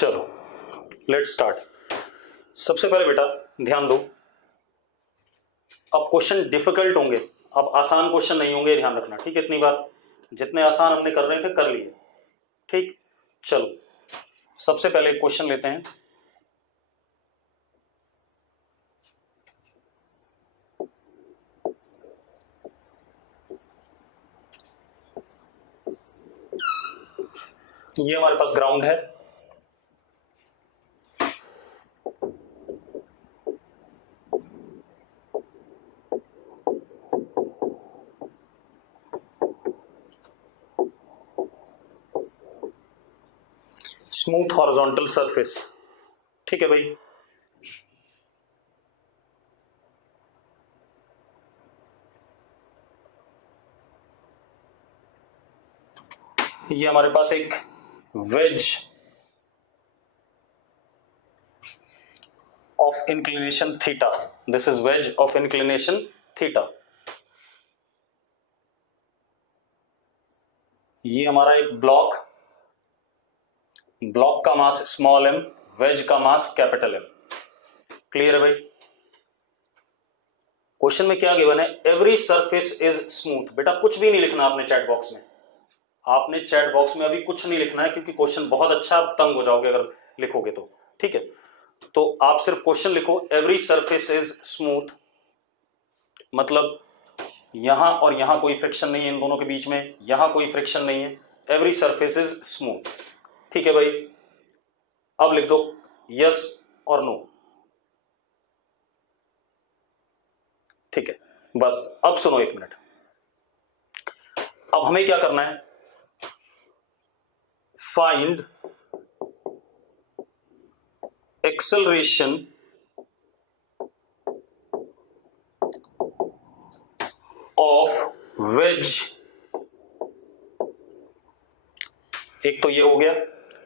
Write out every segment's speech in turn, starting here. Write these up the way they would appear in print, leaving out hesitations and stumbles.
चलो let's start. सबसे पहले बेटा ध्यान दो, अब क्वेश्चन डिफिकल्ट होंगे, अब आसान क्वेश्चन नहीं होंगे, ध्यान रखना ठीक है। इतनी बार जितने आसान हमने कर रहे थे कर लिए, ठीक। चलो सबसे पहले क्वेश्चन लेते हैं। ये हमारे पास ग्राउंड है, स्मूथ हॉरिजॉन्टल सरफेस, ठीक है भाई। ये हमारे पास एक ways of inclination theta, this is ways of inclination theta. ये हमारा एक ब्लॉक, ब्लॉक का मास स्मॉल एम, वेज का मास कैपिटल एम। क्लियर है भाई। क्वेश्चन में क्या गिवन है, एवरी सरफेस इज स्मूथ। बेटा कुछ भी नहीं लिखना आपने चैट बॉक्स में, आपने चैट बॉक्स में अभी कुछ नहीं लिखना है, क्योंकि क्वेश्चन बहुत अच्छा, आप तंग हो जाओगे अगर लिखोगे तो, ठीक है। तो आप सिर्फ क्वेश्चन लिखो, एवरी सरफेस इज स्मूथ, मतलब यहां और यहां कोई फ्रिक्शन नहीं है, इन दोनों के बीच में यहां कोई फ्रिक्शन नहीं है, एवरी सरफेस इज स्मूथ, ठीक है भाई। अब लिख दो यस और नो, ठीक है। बस अब सुनो एक मिनट, अब हमें क्या करना है, फाइंड एक्सेलरेशन ऑफ वेज। एक तो ये हो गया,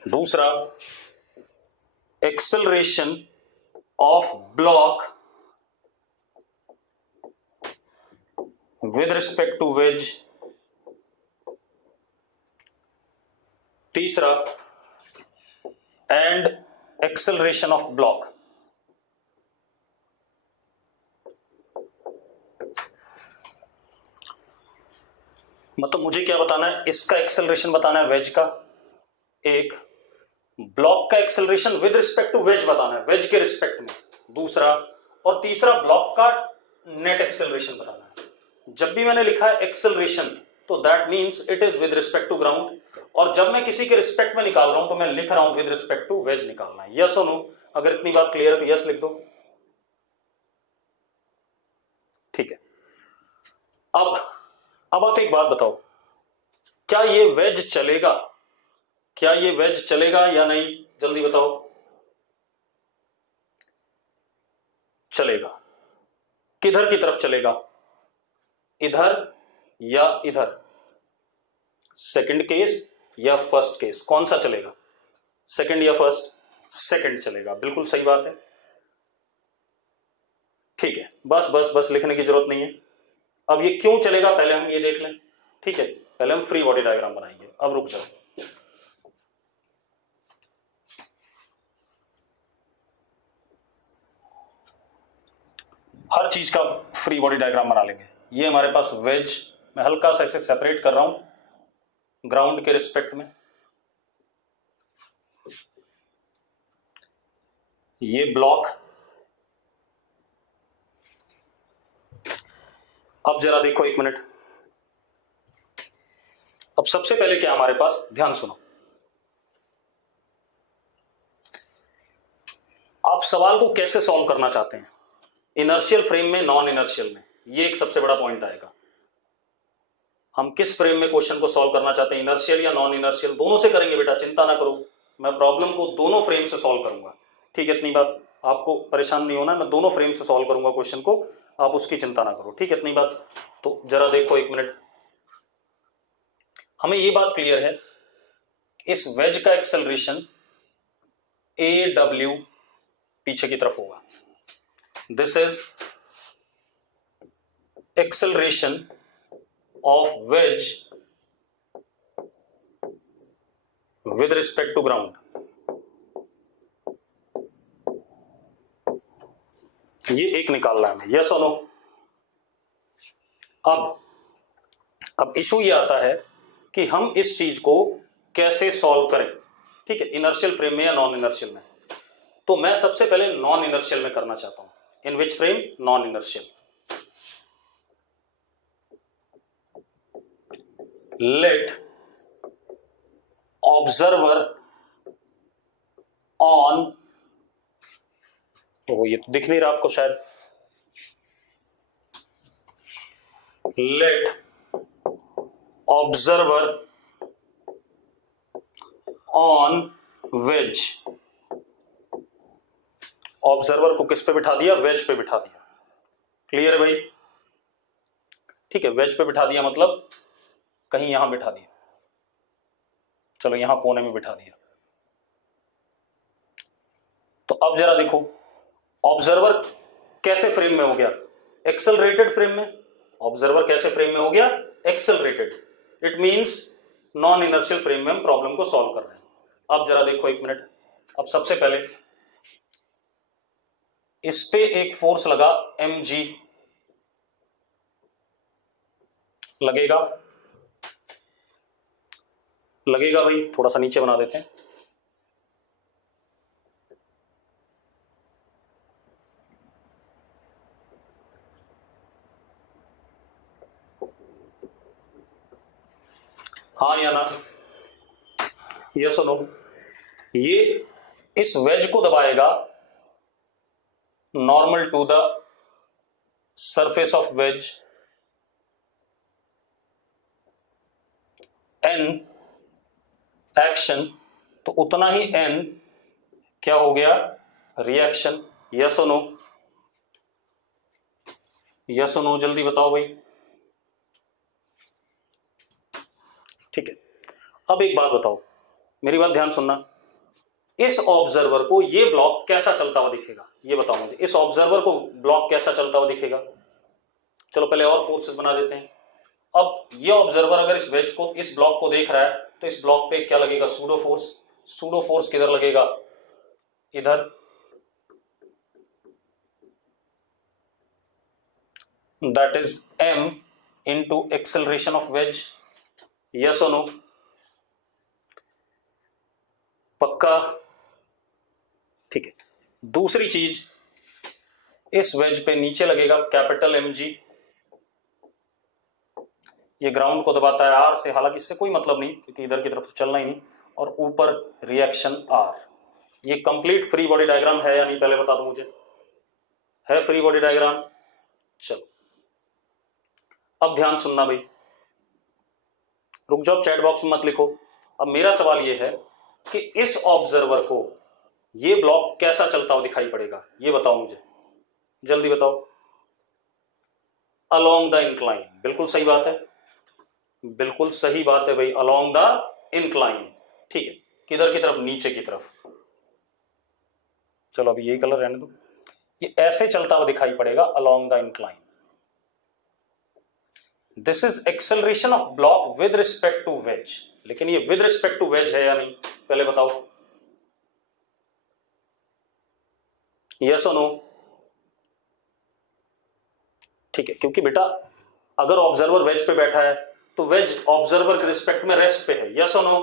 दूसरा acceleration of block with respect to wedge, तीसरा एंड एक्सेलरेशन ऑफ ब्लॉक। मतलब मुझे क्या बताना है, इसका एक्सेलरेशन बताना है वेज का, एक ब्लॉक का acceleration with respect to wedge बताना है, वेज के रिस्पेक्ट में दूसरा, और तीसरा ब्लॉक का नेट एक्सेलरेशन बताना है। जब भी मैंने लिखा है एक्सेलरेशन तो that means it is with respect to ground, और जब मैं किसी के रिस्पेक्ट में निकाल रहा हूं तो मैं लिख रहा हूं विद रिस्पेक्ट टू वेज निकालना है। यस और नो, अगर इतनी बात क्लियर है तो यस लिख दो, ठीक है। अब आप एक बात बताओ, क्या ये वेज चलेगा, क्या ये वेज चलेगा या नहीं, जल्दी बताओ। चलेगा, किधर की तरफ चलेगा, इधर या इधर, सेकंड केस या फर्स्ट केस, कौन सा चलेगा, सेकंड या फर्स्ट, सेकंड चलेगा, बिल्कुल सही बात है, ठीक है। बस बस बस लिखने की जरूरत नहीं है। अब ये क्यों चलेगा पहले हम ये देख लें, ठीक है। पहले हम फ्री बॉडी डायग्राम बनाएंगे, अब रुक जाओ। हर चीज का फ्री बॉडी डायग्राम बना लेंगे। ये हमारे पास वेज, मैं हल्का सा इसे सेपरेट कर रहा हूं ग्राउंड के रिस्पेक्ट में, ये ब्लॉक। अब जरा देखो एक मिनट, अब सबसे पहले क्या हमारे पास, ध्यान सुनो, आप सवाल को कैसे सॉल्व करना चाहते हैं, इनर्शियल फ्रेम में, नॉन इनर्शियल में, ये एक सबसे बड़ा पॉइंट आएगा। हम किस फ्रेम में क्वेश्चन को सॉल्व करना चाहते हैं, इनर्शियल या नॉन इनर्शियल, दोनों से करेंगे बेटा, चिंता ना करो, मैं प्रॉब्लम को दोनों फ्रेम से सॉल्व करूंगा, ठीक है। इतनी बात, आपको परेशान नहीं होना, मैं दोनों फ्रेम से सॉल्व करूंगा क्वेश्चन को, आप उसकी चिंता ना करो, ठीक है। इतनी बात, तो जरा देखो एक मिनट, हमें ये बात क्लियर है, इस वेज का एक्सेलरेशन ए डब्ल्यू पीछे की तरफ होगा, this is acceleration of wedge with respect to ground, ये एक निकालना है हमें, यस और नो। अब इशू ये आता है कि हम इस चीज को कैसे सॉल्व करें, ठीक है, इनर्शियल फ्रेम में या नॉन इनर्शियल में। तो मैं सबसे पहले नॉन इनर्शियल में करना चाहता हूं। In which frame? Non inertial. Let observer on, तो ये तो दिख नहीं रहा आपको शायद, let observer on wedge. Observer को किस पे बिठा दिया? वेज पे बिठा दिया। क्लियर है भाई? ठीक है, वेज पे बिठा दिया मतलब कहीं यहां बिठा दिया, चलो यहां कोने में बिठा दिया। तो अब जरा देखो, ऑब्जर्वर कैसे फ्रेम में हो गया? एक्सेलरेटेड फ्रेम में। ऑब्जर्वर कैसे फ्रेम में हो गया? Accelerated. It means non inertial frame में हम प्रॉब्लम को सॉल्व कर रहे हैं। अब जरा देखो एक मिनट, अब सबसे पहले इस पे एक फोर्स लगा mg, लगेगा भाई, थोड़ा सा नीचे बना देते हैं। हाँ या ना? यस और नो? ये इस वेज को दबाएगा normal to the surface of wedge, N action, तो उतना ही एन क्या हो गया? रिएक्शन। यस और नो? यस और नो जल्दी बताओ भाई। ठीक है, अब एक बात बताओ, मेरी बात ध्यान सुनना। इस ऑब्जर्वर को ये ब्लॉक कैसा चलता हुआ दिखेगा? ये बताओ मुझे, इस ऑब्जर्वर को ब्लॉक कैसा चलता हुआ दिखेगा? चलो पहले और फोर्सेस बना देते हैं। अब ये ऑब्जर्वर अगर इस वेज को, इस ब्लॉक को देख रहा है, तो इस ब्लॉक पे क्या लगेगा? Pseudo force. सूडो फोर्स किधर लगेगा? इधर। That is m into acceleration of veg. Yes और नो? पक्का? ठीक है, दूसरी चीज, इस वेज पे नीचे लगेगा कैपिटल mg। ये ग्राउंड को दबाता है r से, हालांकि इससे कोई मतलब नहीं क्योंकि इधर की तरफ चलना ही नहीं, और ऊपर रिएक्शन r। ये कंप्लीट फ्री बॉडी डायग्राम है या नहीं पहले बता दो मुझे। है फ्री बॉडी डायग्राम? चलो अब ध्यान सुनना भाई, रुक जाओ, चैट बॉक्स में मत लिखो। अब मेरा सवाल यह है कि इस ऑब्जर्वर को ये ब्लॉक कैसा चलता हुआ दिखाई पड़ेगा? ये बताओ मुझे, जल्दी बताओ। Along the incline. बिल्कुल सही बात है, बिल्कुल सही बात है भाई, अलोंग द इंक्लाइन। ठीक है, किधर की तरफ? नीचे की तरफ। चलो अभी यही कलर रहने दो। ये ऐसे चलता हुआ दिखाई पड़ेगा along the incline. This is acceleration of block with respect to wedge. लेकिन ये विद रिस्पेक्ट टू वेज है या नहीं पहले बताओ। यस और नो? ठीक है, क्योंकि बेटा अगर ऑब्जर्वर वेज पे बैठा है तो वेज ऑब्जर्वर के रिस्पेक्ट में रेस्ट पे है। यस और नो?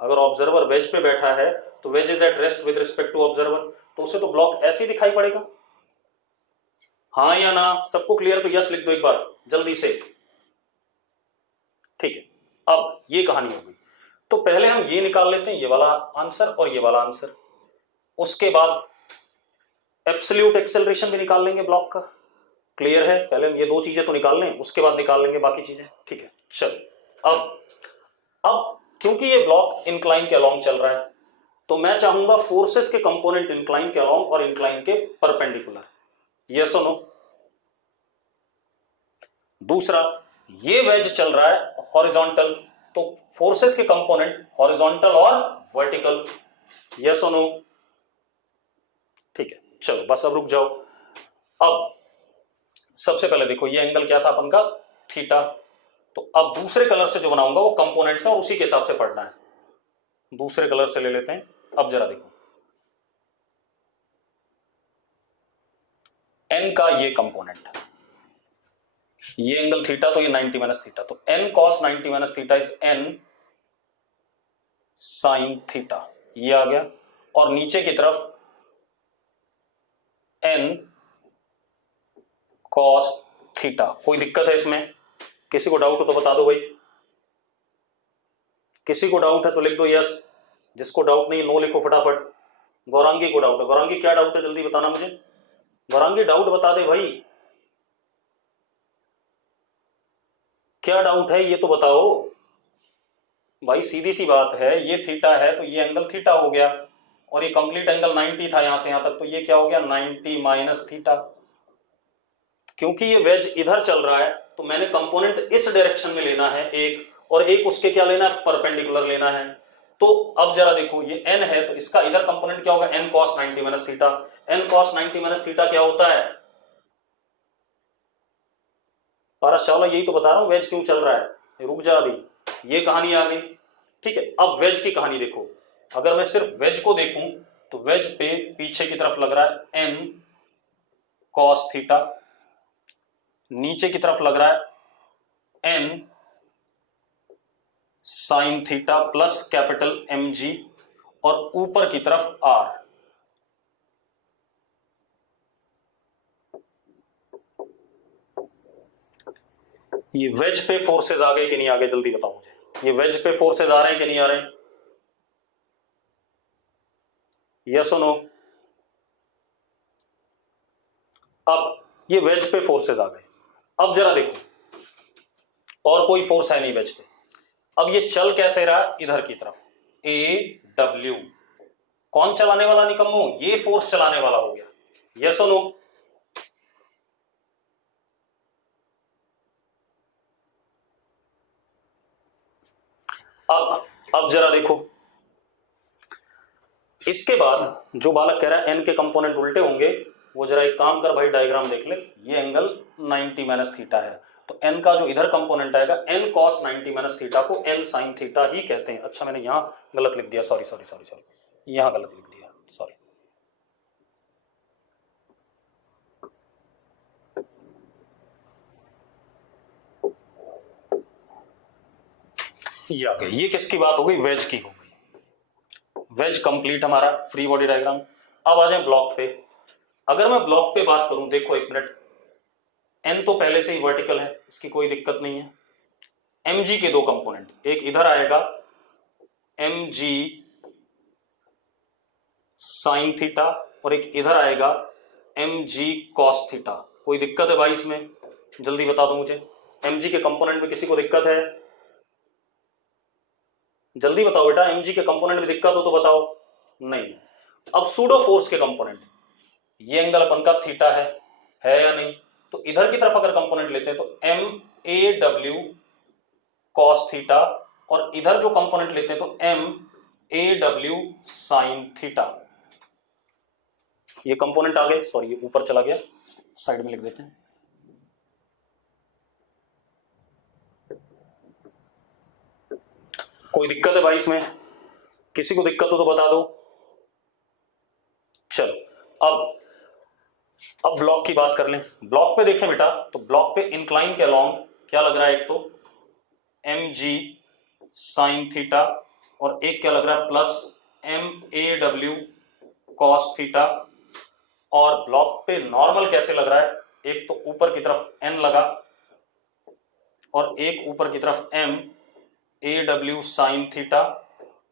अगर ऑब्जर्वर वेज पे बैठा है तो wedge is at rest with respect to observer, तो उसे तो ब्लॉक ऐसे दिखाई पड़ेगा। हाँ या ना? सबको क्लियर? तो यस लिख दो एक बार जल्दी से। ठीक है, अब ये कहानी हो गई। तो पहले हम ये निकाल लेते हैं, ये वाला आंसर और ये वाला आंसर। उसके बाद एब्सोल्यूट एक्सेलरेशन भी निकाल लेंगे ब्लॉक का। क्लियर है? पहले हम ये दो चीजें तो निकाल लें, उसके बाद निकाल लेंगे बाकी चीजें। ठीक है, चलो अब क्योंकि ये ब्लॉक इंक्लाइन के अलोंग चल रहा है, तो मैं चाहूंगा फोर्सेस के कंपोनेंट इंक्लाइन के अलोंग और इंक्लाइन के परपेंडिकुलर। यस और नो? दूसरा, ये वेज चल रहा है हॉरिजॉन्टल, तो फोर्सेस के कंपोनेंट हॉरिजॉन्टल और वर्टिकल। यस और नो? ठीक है, चलो बस अब रुक जाओ। अब सबसे पहले देखो, ये एंगल क्या था अपन का? थीटा। तो अब दूसरे कलर से जो बनाऊंगा वो कंपोनेंट्स है और उसी के हिसाब से पढ़ना है। दूसरे कलर से ले लेते हैं। अब जरा देखो, एन का ये कंपोनेंट, ये एंगल थीटा तो ये 90 माइनस थीटा, तो N cos 90 minus theta is N sine theta, ये आ गया। और नीचे की तरफ एन कॉस थीटा। कोई दिक्कत है इसमें? किसी को डाउट हो तो बता दो भाई, किसी को डाउट है तो लिख दो यस, जिसको डाउट नहीं नो लिखो फटाफट। गौरांगी को डाउट है, गौरांगी क्या डाउट है जल्दी बताना मुझे, गौरांगी डाउट बता दे भाई, क्या डाउट है ये तो बताओ भाई। सीधी सी बात है, ये थीटा है तो ये एंगल थीटा हो गया, और ये कंप्लीट एंगल 90 था यहां से यहां तक, तो ये क्या हो गया 90 माइनस थीटा। क्योंकि ये वेज इधर चल रहा है तो मैंने कंपोनेंट इस डायरेक्शन में लेना है एक, और एक उसके क्या लेना है, परपेंडिकुलर लेना है। तो अब जरा देखो, ये n है तो इसका इधर कंपोनेंट क्या होगा, n cos 90 minus theta. n cos 90 minus theta क्या होता है, पारस चावला यही तो बता रहा हूं वेज क्यों चल रहा है। रुक जा अभी, ये कहानी आ गई, ठीक है। अब वेज की कहानी देखो, अगर मैं सिर्फ वेज को देखूं तो वेज पे पीछे की तरफ लग रहा है n cos थीटा, नीचे की तरफ लग रहा है n sine theta plus capital mg, और ऊपर की तरफ r। ये वेज पे फोर्सेस आ गए कि नहीं आ गए जल्दी बताओ मुझे, ये वेज पे फोर्सेस आ रहे हैं कि नहीं आ रहे हैं, यस और नो। अब ये वेज पे फोर्सेस आ गए, अब जरा देखो, और कोई फोर्स है नहीं वेज पे। अब ये चल कैसे रहा, इधर की तरफ ए डब्ल्यू, कौन चलाने वाला निकम्मो, ये फोर्स चलाने वाला हो गया, यस और नो। अब जरा देखो, इसके बाद जो बालक कह रहा है एन के कंपोनेंट उल्टे होंगे, वो जरा एक काम कर भाई, डायग्राम देख ले, ये एंगल 90 माइनस थीटा है, तो एन का जो इधर कंपोनेंट आएगा एन कॉस 90 माइनस थीटा को एन साइन थीटा ही कहते हैं। अच्छा मैंने यहां गलत लिख दिया, सॉरी सॉरी सॉरी सॉरी, यहां गलत लिख दिया, सॉरी। ये आ गया, ये किसकी बात हो गई, वेज की हो गई। वेज कंप्लीट हमारा फ्री बॉडी डायग्राम। अब आ जाए ब्लॉक पे। अगर मैं ब्लॉक पे बात करूं, देखो एक मिनट, एन तो पहले से ही वर्टिकल है, इसकी कोई दिक्कत नहीं है। mg के दो कंपोनेंट, एक इधर आएगा mg साइन थीटा, और एक इधर आएगा mg cos थीटा। कोई दिक्कत है भाई इसमें, जल्दी बता दो मुझे, mg के कंपोनेंट में किसी को दिक्कत है, जल्दी बताओ बेटा, mg के कंपोनेंट में दिक्कत हो तो बताओ, नहीं। अब सूडो फोर्स के कंपोनेंट, ये एंगल अपन का थीटा है या नहीं, तो इधर की तरफ अगर कंपोनेंट लेते हैं तो M A W cos theta, और इधर जो कंपोनेंट लेते हैं तो M A W sine theta. ये कंपोनेंट आ गए, सॉरी ये ऊपर चला गया, साइड में लिख देते हैं। कोई दिक्कत है भाई इसमें, किसी को दिक्कत हो तो बता दो। चलो अब ब्लॉक की बात कर लें। ब्लॉक पे देखें बेटा, तो ब्लॉक पे इंक्लाइन के अलोंग क्या लग रहा है, एक तो mg साइन थीटा, और एक क्या लग रहा है plus M A W cos theta. और ब्लॉक पे नॉर्मल कैसे लग रहा है, एक तो ऊपर की तरफ n लगा, और एक ऊपर की तरफ m ए डब्ल्यू साइन थीटा,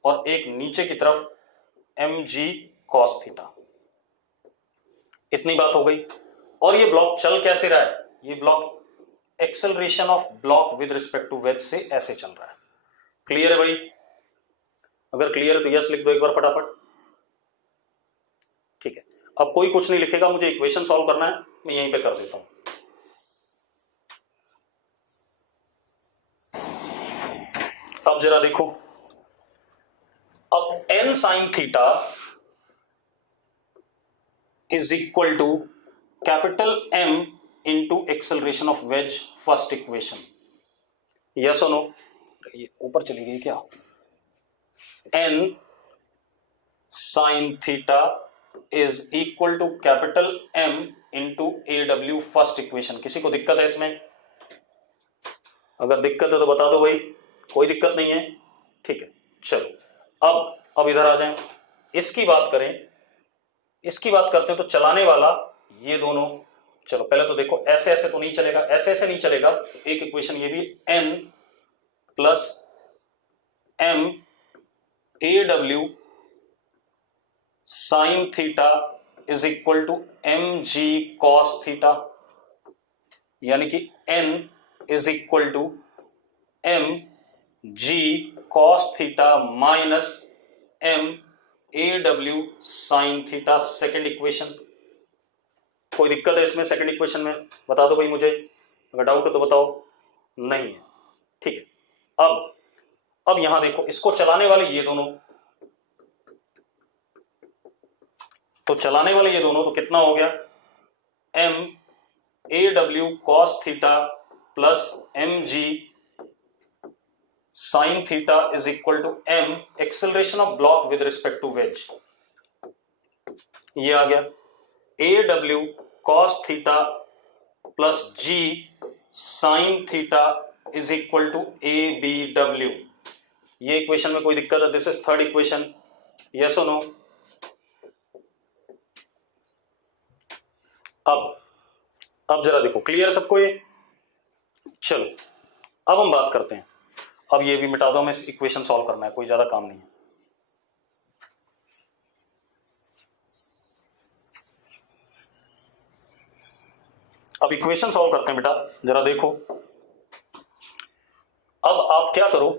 और एक नीचे की तरफ mg cos थीटा। इतनी बात हो गई। और ये ब्लॉक चल कैसे रहा है, ये block acceleration of block with respect to wedge से ऐसे चल रहा है। क्लियर है भाई, अगर क्लियर है तो यस लिख दो एक बार फटाफट, ठीक है। अब कोई कुछ नहीं लिखेगा, मुझे इक्वेशन सॉल्व करना है, मैं यहीं पे कर देता हूं। अब जरा देखो, अब n sine theta is equal to capital M into acceleration of wedge, first equation, yes और नो। ये ऊपर चली गई क्या, n sine theta is equal to capital M into AW first equation. किसी को दिक्कत है इसमें? अगर दिक्कत है तो बता दो भाई। कोई दिक्कत नहीं है, ठीक है। चलो अब इधर आ जाएं, इसकी बात करें। इसकी बात करते हैं तो चलाने वाला ये दोनों, चलो पहले तो देखो ऐसे ऐसे तो नहीं चलेगा, ऐसे ऐसे नहीं चलेगा। एक इक्वेशन ये भी N plus M AW sine theta is equal to MG cos theta, यानी कि N is equal to MG cos theta minus M AW sine theta, second equation. कोई दिक्कत है इसमें सेकेंड इक्वेशन में? बता दो भाई मुझे, अगर डाउट है तो बताओ। नहीं है, ठीक है। अब यहां देखो, इसको चलाने वाले ये दोनों, तो चलाने वाले ये दोनों तो कितना हो गया? M AW cos theta plus MG sine theta is equal to M acceleration of block with respect to wedge. ये आ गया AW cos theta plus G sine theta is equal to ABW। ये इक्वेशन में कोई दिक्कत है? This is third equation, yes और no? अब जरा देखो, क्लियर सबको ये? चलो अब हम बात करते हैं। अब ये भी मिटा दो, हमें इक्वेशन सॉल्व करना है, कोई ज्यादा काम नहीं है। अब इक्वेशन सॉल्व करते हैं बेटा, जरा देखो। अब आप क्या करो,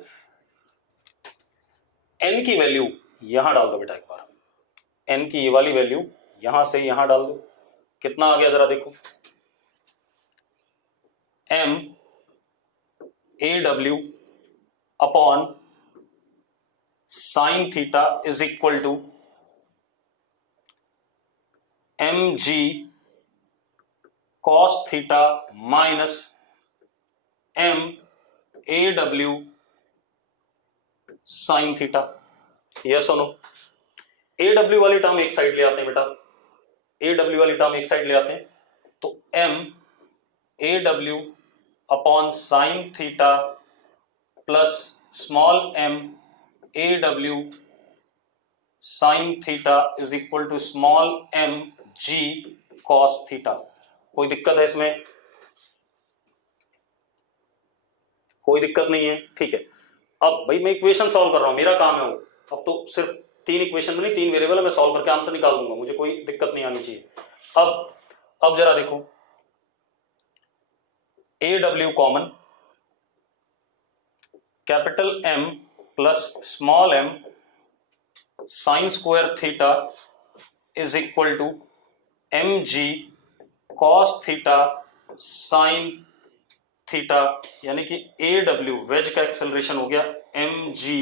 n की वैल्यू यहां डाल दो बेटा एक बार। n की ये वाली वैल्यू यहां से यहां डाल दो। कितना आ गया जरा देखो? M AW upon sine theta is equal to MG cos theta minus M AW sine theta, yes और नो? AW वाली टर्म एक साइड ले आते हैं बेटा, AW वाली टर्म एक साइड ले आते हैं, तो M AW upon sine theta plus small m AW sine theta is equal to small m G cos theta. कोई दिक्कत है इसमें? कोई दिक्कत नहीं है, ठीक है। अब भाई मैं इक्वेशन सॉल्व कर रहा हूं, मेरा काम है वो। अब तो सिर्फ तीन इक्वेशन में नहीं, तीन वेरिएबल है, मैं सॉल्व करके आंसर निकाल दूंगा, मुझे कोई दिक्कत नहीं आनी चाहिए। अब जरा देखो, AW common, capital M plus small m sine square theta is equal to MG cos theta sine theta, यानी कि AW वेज का एक्सेलरेशन हो गया MG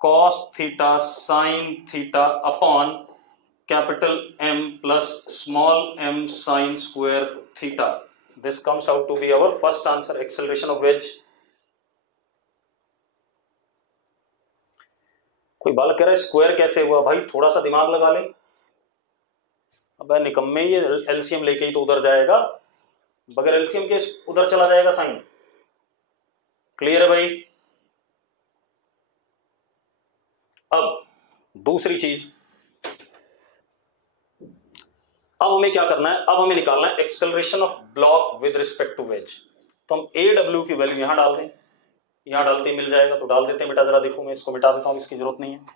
cos theta sine theta upon capital M plus small m sine square theta. This comes out to be our first answer, acceleration of wedge. कोई बालक कह रहा है स्क्वायर कैसे हुआ? भाई थोड़ा सा दिमाग लगा ले। अब निकम्मे, ये एलसीएम लेके ही तो उधर जाएगा, बगैर एलसीएम के उधर चला जाएगा साइन। क्लियर है भाई? अब दूसरी चीज, अब हमें क्या करना है? अब हमें निकालना है acceleration of block with respect to wedge. तो हम AW की वैल्यू यहां डाल दें, यहां डालते ही मिल जाएगा, तो डाल देते हैं बेटा। जरा देखो, मैं इसको मिटा देता हूं, इसकी जरूरत नहीं है।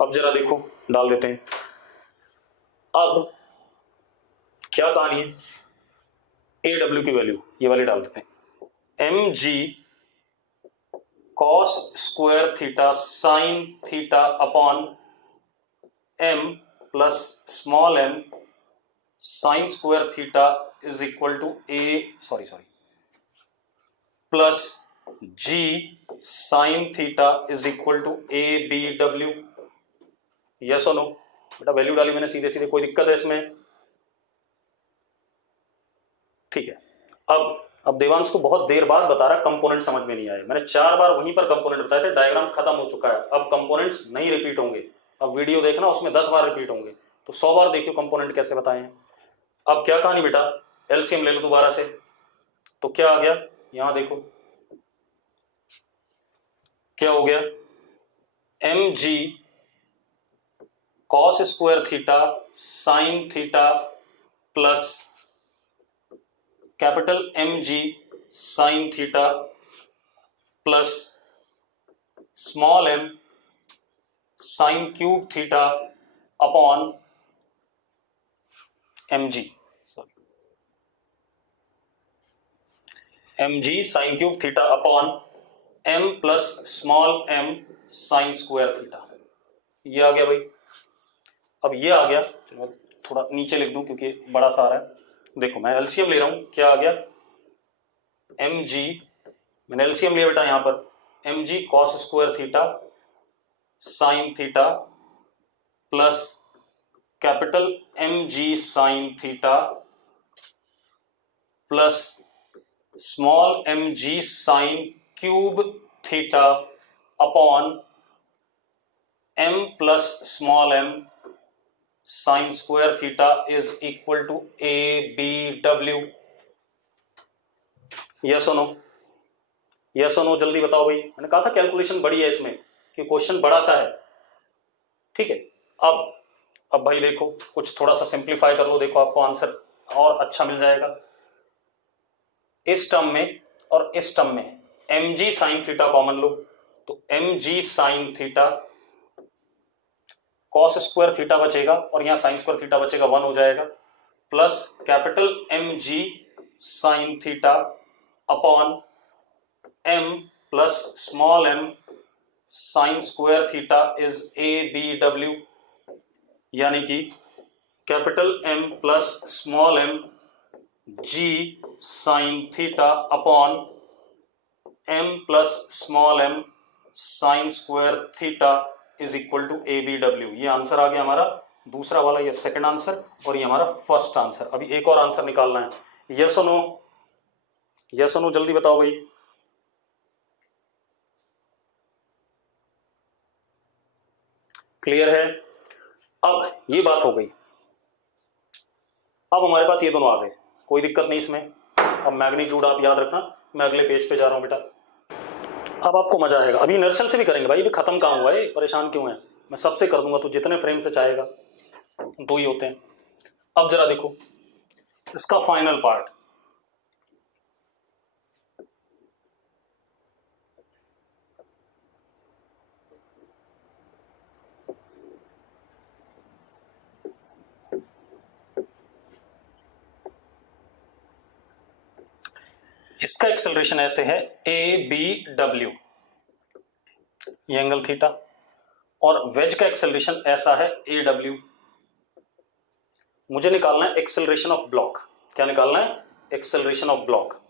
अब जरा देखो, डाल देते हैं। अब क्या कहानी है? AW की वैल्यू ये वाली डाल देते हैं, MG cos square theta sine theta upon M plus small m sine square theta is equal to plus G sine theta is equal to ABW। Yes और नो? बेटा वैल्यू डाली मैंने सीधे सीधे, कोई दिक्कत है इसमें? ठीक है। अब देवांश तो बहुत देर बाद बता रहा, कंपोनेंट समझ में नहीं आए। मैंने 4 बार वहीं पर कंपोनेंट बताए थे, डायग्राम खत्म हो चुका है, अब कंपोनेंट्स नहीं रिपीट होंगे। अब वीडियो देखना, उसमें 10 बार रिपीट होंगे, तो 100 बार देखियो कंपोनेंट कैसे बताए हैं। अब क्या कहानी बेटा, एलसीएम ले लो दोबारा से, तो क्या आ गया, यहां देखो क्या हो गया, mg cos square theta sine theta plus capital mg sine theta plus small m sign cube theta upon mg sine cube theta upon m plus small m sine square theta. ये आ गया भाई। अब ये आ गया, चलो मैं थोड़ा नीचे लिख दूं क्योंकि बड़ा सा आ रहा है। देखो मैं एलसीएम ले रहा हूं, क्या आ गया, mg, मैंने एलसीएम लिया बेटा यहां पर, mg cos square theta sine theta plus capital mg sine theta plus small mg sine cube theta upon m plus small m sine square theta is equal to a b w। Yes और no, yes और no, जल्दी बताओ भाई। मैंने कहा था calculation बड़ी है इसमें, कि क्वेश्चन बड़ा सा है, ठीक है। अब भाई देखो, कुछ थोड़ा सा सिंप्लीफाई कर लो, देखो आपको आंसर और अच्छा मिल जाएगा। इस टर्म में और इस टर्म में mg साइन थीटा कॉमन लो, तो mg sine theta cos square theta बचेगा और यहां साइन स्क्वायर थीटा बचेगा, 1 हो जाएगा, plus capital mg sine theta upon m plus small m sine square theta is a b w, यानी कि capital M plus small m g sine theta upon m plus small m sine square theta is equal to A B W. ये answer आ गया हमारा दूसरा वाला, ये second answer, और ये हमारा फर्स्ट आंसर। अभी एक और आंसर निकालना है, यस और नो, यस और नो, जल्दी बताओ भाई। क्लियर है? अब ये बात हो गई, अब हमारे पास ये दोनों आ गए, कोई दिक्कत नहीं इसमें। अब मैग्नीट्यूड आप याद रखना, मैं अगले पेज पे जा रहा हूं बेटा। अब आपको मजा आएगा। अभी इनर्शियल से भी करेंगे भाई, भी खत्म कहां हुआ है, परेशान क्यों है, मैं सबसे कर दूंगा, तो जितने फ्रेम से चाहेगा, 2 ही होते हैं। अब जरा देखो इसका फाइनल पार्ट, इसका एक्सेलरेशन ऐसे है ए बी डब्ल्यू, ये एंगल थीटा, और वेज का एक्सेलरेशन ऐसा है ए डब्ल्यू। मुझे निकालना है एक्सेलरेशन ऑफ ब्लॉक। क्या निकालना है? Acceleration of block.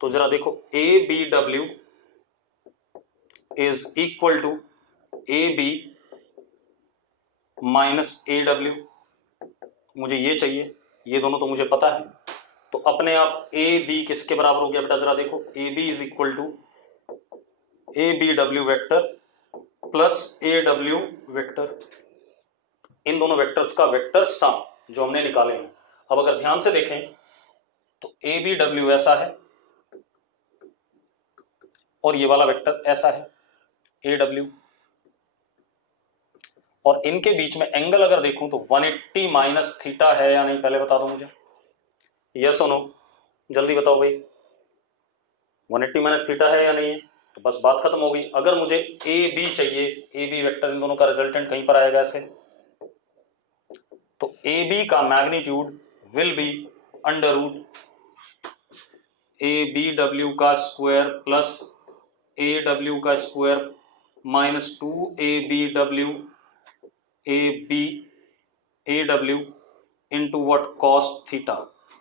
तो जरा देखो, A B W is equal to A B minus A W. मुझे ये चाहिए, ये दोनों तो मुझे पता है, तो अपने आप ए बी किसके बराबर हो गया बेटा, जरा देखो, A B is equal to A B W vector plus A W vector, इन दोनों वेक्टर्स का वेक्टर सम जो हमने निकाले हैं। अब अगर ध्यान से देखें तो ए बी डब्ल्यू ऐसा है और ये वाला वेक्टर ऐसा है ए डब्ल्यू, और इनके बीच में एंगल अगर देखूं तो 180 माइनस थीटा है या नहीं, पहले बता दो मुझे, यस और नो, जल्दी बताओ भाई। 180 माइनस थीटा है या नहीं है, तो बस बात खत्म हो गई। अगर मुझे ए बी चाहिए, ए बी वेक्टर, इन दोनों का रिजल्टेंट कहीं पर आएगा ऐसे, तो ए बी का magnitude will be under root A B W का स्क्वायर प्लस ए डब्ल्यू का square minus 2 A B W A W into what cos theta.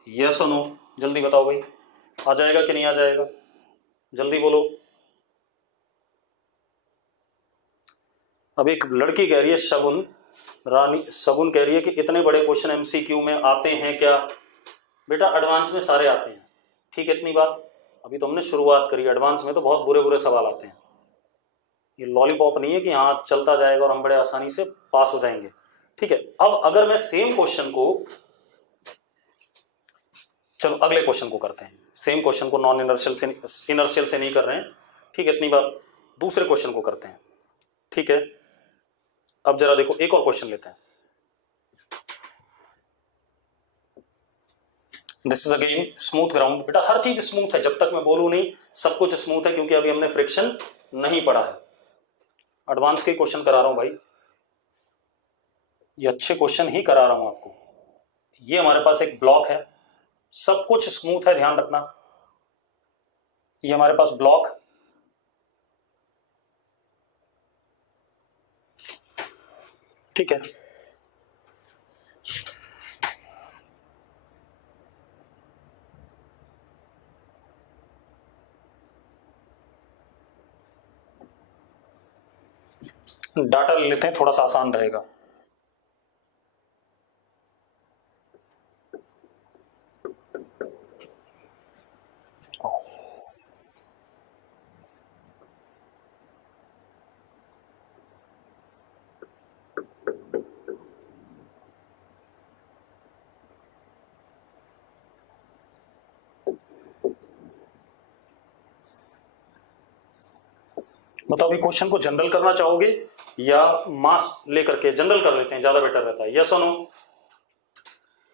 Yes और नो, जल्दी बताओ भाई, आ जाएगा कि नहीं आ जाएगा, जल्दी बोलो। अब एक लड़की कह रही है, शगुन रानी, शगुन कह रही है कि इतने बड़े क्वेश्चन एमसीक्यू में आते हैं क्या? बेटा एडवांस में सारे आते हैं, ठीक है, इतनी बात। अभी तो हमने शुरुआत करी, एडवांस में तो बहुत बुरे बुरे सवाल आते हैं। ये लॉलीपॉप नहीं है कि हाँ चलता जाएगा और हम बड़े आसानी से पास हो जाएंगे। ठीक है, अब अगर मैं सेम क्वेश्चन को, चलो अगले क्वेश्चन को करते हैं। सेम क्वेश्चन को नॉन इनर्शियल से नहीं कर रहे हैं, ठीक है, इतनी बात। दूसरे क्वेश्चन को करते हैं, ठीक है। अब जरा देखो, एक और क्वेश्चन लेते हैं। This is again smooth ground. बेटा हर चीज स्मूथ है, जब तक मैं बोलूं नहीं सब कुछ स्मूथ है, क्योंकि अभी हमने फ्रिक्शन नहीं पढ़ा है। एडवांस के क्वेश्चन करा रहा हूं भाई, ये अच्छे क्वेश्चन ही करा रहा हूं आपको। ये हमारे पास एक ब्लॉक है, सब कुछ स्मूथ है, ध्यान रखना। ये हमारे पास ब्लॉक, ठीक है। डाटा ले लेते हैं, थोड़ा सा आसान रहेगा। मतलब अभी क्वेश्चन को जनरल करना चाहोगे या मास लेकर के जनरल कर लेते हैं, ज्यादा बेटर रहता है। यस और नो,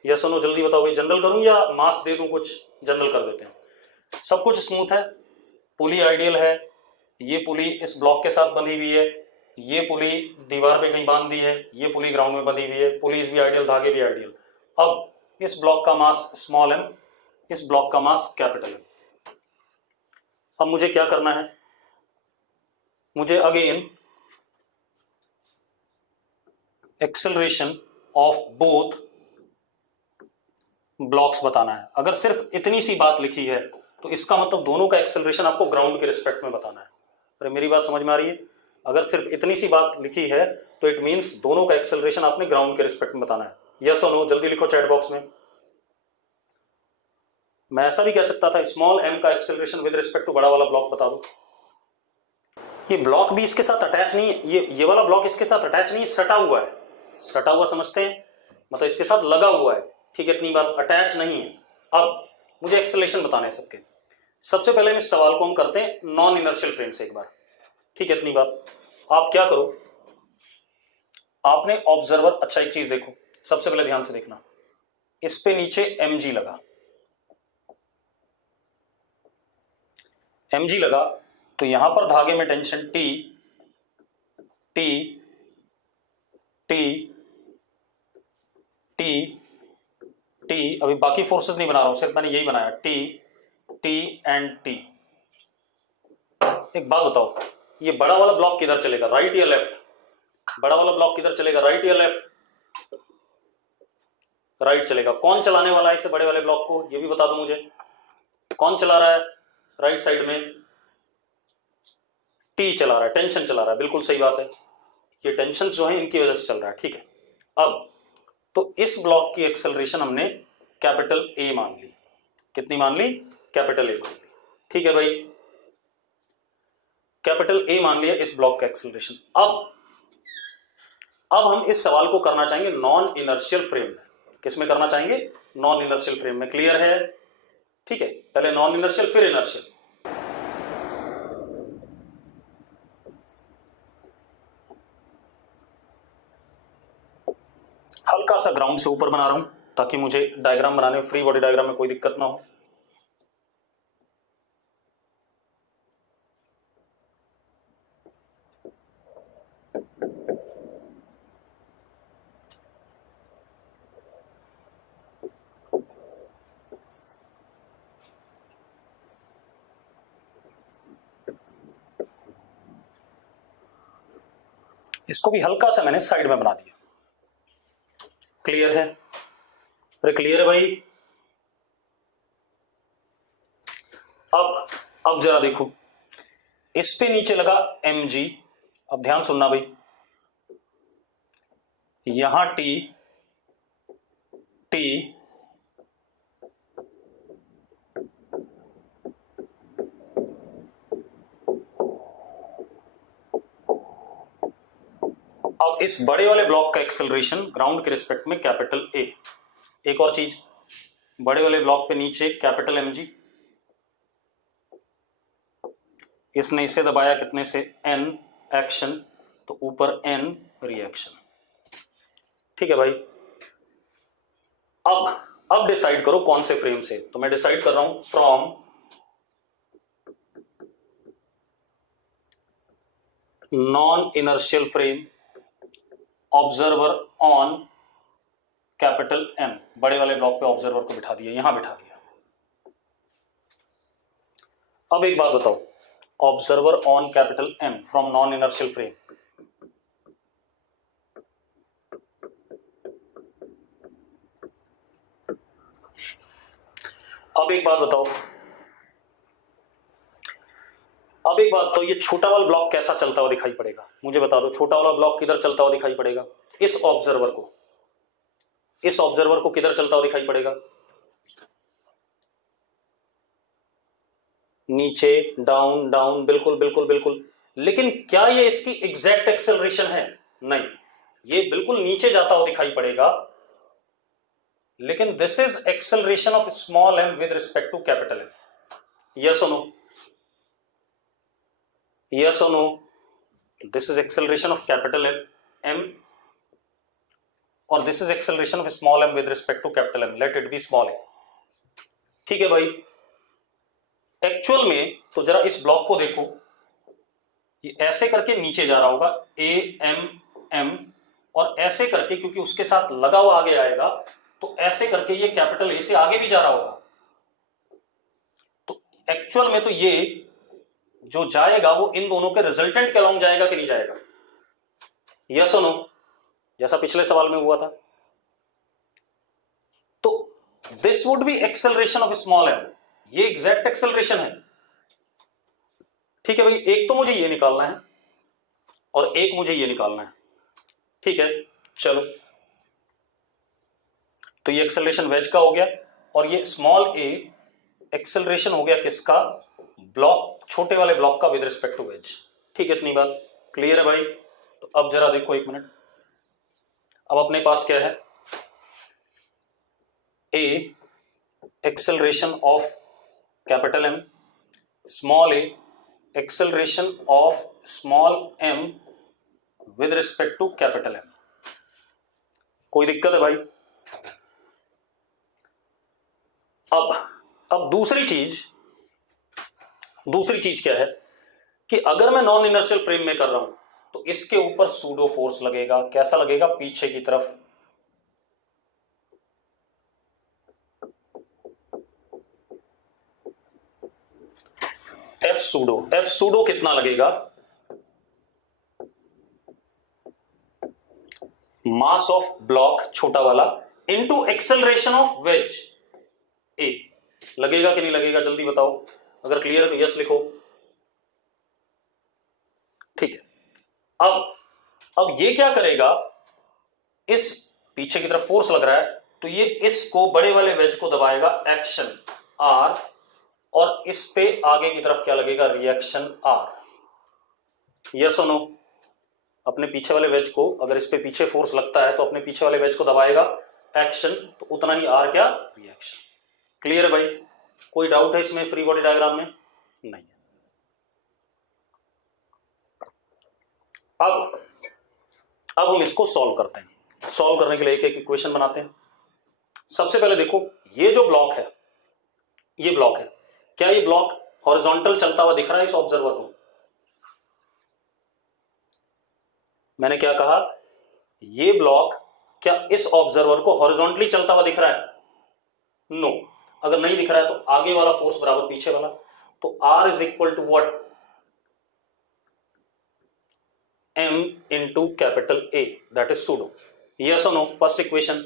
यस और नो, जल्दी बताओ भाई, जनरल करूं या मास दे दूं कुछ? जनरल कर देते हैं। सब कुछ स्मूथ है, पुली आइडियल है, ये पुली इस ब्लॉक के साथ बंधी हुई है, ये पुली दीवार पे कहीं बांध दी है, ये पुली ग्राउंड में बंधी हुई है, पुलीज भी आइडियल, धागे भी आइडियल। अब इस ब्लॉक का मास स्मॉल एम, इस ब्लॉक का मास कैपिटल एम। अब मुझे क्या करना है? मुझे again acceleration of both blocks बताना है। अगर सिर्फ इतनी सी बात लिखी है तो इसका मतलब दोनों का एक्सेलरेशन आपको ग्राउंड के रिस्पेक्ट में बताना है। अरे मेरी बात समझ में आ रही है? अगर सिर्फ इतनी सी बात लिखी है तो इट मींस दोनों का एक्सेलरेशन आपने ग्राउंड के रिस्पेक्ट में बताना है। यस और नो, जल्दी लिखो चैट बॉक्स में। मैं ऐसा भी कह सकता था स्मॉल एम का एक्सेलरेशन विद रिस्पेक्ट टू बड़ा वाला ब्लॉक बता दो। ये ब्लॉक भी इसके साथ अटैच नहीं है, ये वाला ब्लॉक इसके साथ अटैच नहीं, सटा हुआ है। सटा हुआ समझते हैं, मतलब इसके साथ लगा हुआ है, ठीक है, इतनी बात, अटैच नहीं है। अब मुझे एक्सेलरेशन बताने हैं सबके। सबसे पहले इस सवाल को हम करते हैं नॉन इनर्शियल फ्रेम से एक बार, ठीक है, इतनी बात। आप क्या करो, आपने ऑब्जर्वर, अच्छा एक चीज देखो, सबसे पहले ध्यान से देखना, इस पे नीचे mg लगा, mg लगा तो यहां पर धागे में tension T, T, T, T, T, अभी बाकी फोर्सेस नहीं बना रहा हूं, सिर्फ मैंने यही बनाया, T, T एंड T। एक बात बताओ, ये बड़ा वाला ब्लॉक किधर चलेगा, राइट या लेफ्ट? बड़ा वाला ब्लॉक किधर चलेगा, राइट या लेफ्ट? राइट चलेगा। कौन चलाने वाला है इसे बड़े वाले ब्लॉक को, ये भी बता दो मुझे, कौन चला रहा है राइट साइड में? टी चला रहा है, टेंशन चला रहा है, बिल्कुल सही बात है, ये टेंशन जो है इनकी वजह से चल रहा है, ठीक है। अब तो इस ब्लॉक की एक्सेलरेशन हमने कैपिटल ए मान ली। कितनी मान ली? कैपिटल ए मान ली, ठीक है भाई, कैपिटल ए मान लिया इस ब्लॉक का एक्सेलरेशन। अब हम इस सवाल को करना चाहेंगे नॉन इनर्शियल फ्रेम में। किस में करना चाहेंगे? नॉन इनर्शियल फ्रेम में। क्लियर है? ठीक है, पहले नॉन इनर्शियल फिर इनर्शियल। हल्का सा ग्राउंड से ऊपर बना रहा हूं ताकि मुझे डायग्राम बनाने में, फ्री बॉडी डायग्राम में कोई दिक्कत ना हो। इसको भी हल्का सा मैंने साइड में बना दिया। क्लियर है? अरे क्लियर है भाई? अब जरा देखो, इस पे नीचे लगा mg। अब ध्यान सुनना भाई, यहां T, T, इस बड़े वाले ब्लॉक का एक्सेलरेशन ग्राउंड के रिस्पेक्ट में कैपिटल ए। एक और चीज, बड़े वाले ब्लॉक पे नीचे कैपिटल एम जी, इसने इसे दबाया कितने से, एन एक्शन, तो ऊपर एन रिएक्शन। ठीक है भाई। अब डिसाइड करो कौन से फ्रेम से। तो मैं डिसाइड कर रहा हूं from non inertial frame observer on capital M. बड़े वाले ब्लॉक पे ऑब्जर्वर को बिठा दिया, यहां बिठा दिया। अब एक बात बताओ, observer on capital am from non inertial frame, अब एक बात बताओ, ये छोटा वाला ब्लॉक कैसा चलता हुआ दिखाई पड़ेगा? मुझे बता दो, छोटा वाला ब्लॉक किधर चलता हुआ दिखाई पड़ेगा? इस ऑब्जर्वर को किधर चलता हुआ दिखाई पड़ेगा? नीचे, डाउन डाउन, बिल्कुल बिल्कुल बिल्कुल। लेकिन क्या ये इसकी एग्जैक्ट एक्सेलरेशन है? नहीं, ये बिल्कुल नीचे जाता हुआ दिखाई पड़ेगा, लेकिन this is acceleration of small M with respect to capital M. Yes और no? Yes or no? This is acceleration of capital M or this is acceleration of small m with respect to capital M. Let it be small a. ठीक है भाई। Actual में तो जरा इस block को देखो, ये ऐसे करके नीचे जा रहा होगा ए एम एम, और ऐसे करके क्योंकि उसके साथ लगा हुआ आगे आएगा, तो ऐसे करके ये कैपिटल ए से आगे भी जा रहा होगा। तो एक्चुअल में तो ये जो जाएगा वो इन दोनों के रिजल्टेंट के अलॉन्ग जाएगा कि नहीं जाएगा? यस और नो? जैसा पिछले सवाल में हुआ था। तो this would be acceleration of small M, ये एग्जैक्ट एक्सेलरेशन है। ठीक है भाई, एक तो मुझे ये निकालना है और एक मुझे ये निकालना है। ठीक है, चलो। तो ये एक्सेलरेशन वेज का हो गया और ये स्मॉल ए एक्सेलरेशन हो गया किसका? ब्लॉक, छोटे वाले ब्लॉक का विद रिस्पेक्ट टू वेज। ठीक है, इतनी बात क्लियर है भाई? तो अब जरा देखो, एक मिनट। अब अपने पास क्या है? A acceleration of capital M, small A acceleration of small M with respect to capital M. कोई दिक्कत है भाई? अब दूसरी चीज क्या है कि अगर मैं नॉन इनर्शियल फ्रेम में कर रहा हूं तो इसके ऊपर सूडो फोर्स लगेगा। कैसा लगेगा? पीछे की तरफ। एफ सूडो कितना लगेगा? मास ऑफ ब्लॉक छोटा वाला इनटू एक्सेलरेशन ऑफ वेज ए। लगेगा कि नहीं लगेगा? जल्दी बताओ। अगर क्लियर है तो यस लिखो। ठीक है। अब ये क्या करेगा? इस पीछे की तरफ फोर्स लग रहा है तो ये इसको, बड़े वाले वेज को दबाएगा, एक्शन आर, और इस पे आगे की तरफ क्या लगेगा? Reaction R. यस और नो? अपने पीछे वाले वेज को, अगर इस पे पीछे फोर्स लगता है तो अपने पीछे वाले वेज को दबाएगा एक्शन, तो उतना ही आर क्या? रिएक्शन। क्लियर है भाई? कोई डाउट है इसमें फ्री बॉडी डायग्राम में? नहीं है। अब हम इसको सॉल्व करते हैं। सॉल्व करने के लिए एक एक इक्वेशन बनाते हैं। सबसे पहले देखो, ये जो ब्लॉक है, ये ब्लॉक है, क्या ये ब्लॉक हॉरिजॉन्टल चलता हुआ दिख रहा है इस ऑब्जर्वर को? मैंने क्या कहा? ये ब्लॉक क्या इस ऑब्जर्वर को हॉरिजॉन्टली चलता हुआ दिख रहा है? नो। अगर नहीं दिख रहा है तो आगे वाला फोर्स बराबर पीछे वाला, तो R is equal to what? M into capital A, that is pseudo. Yes और नो? फर्स्ट इक्वेशन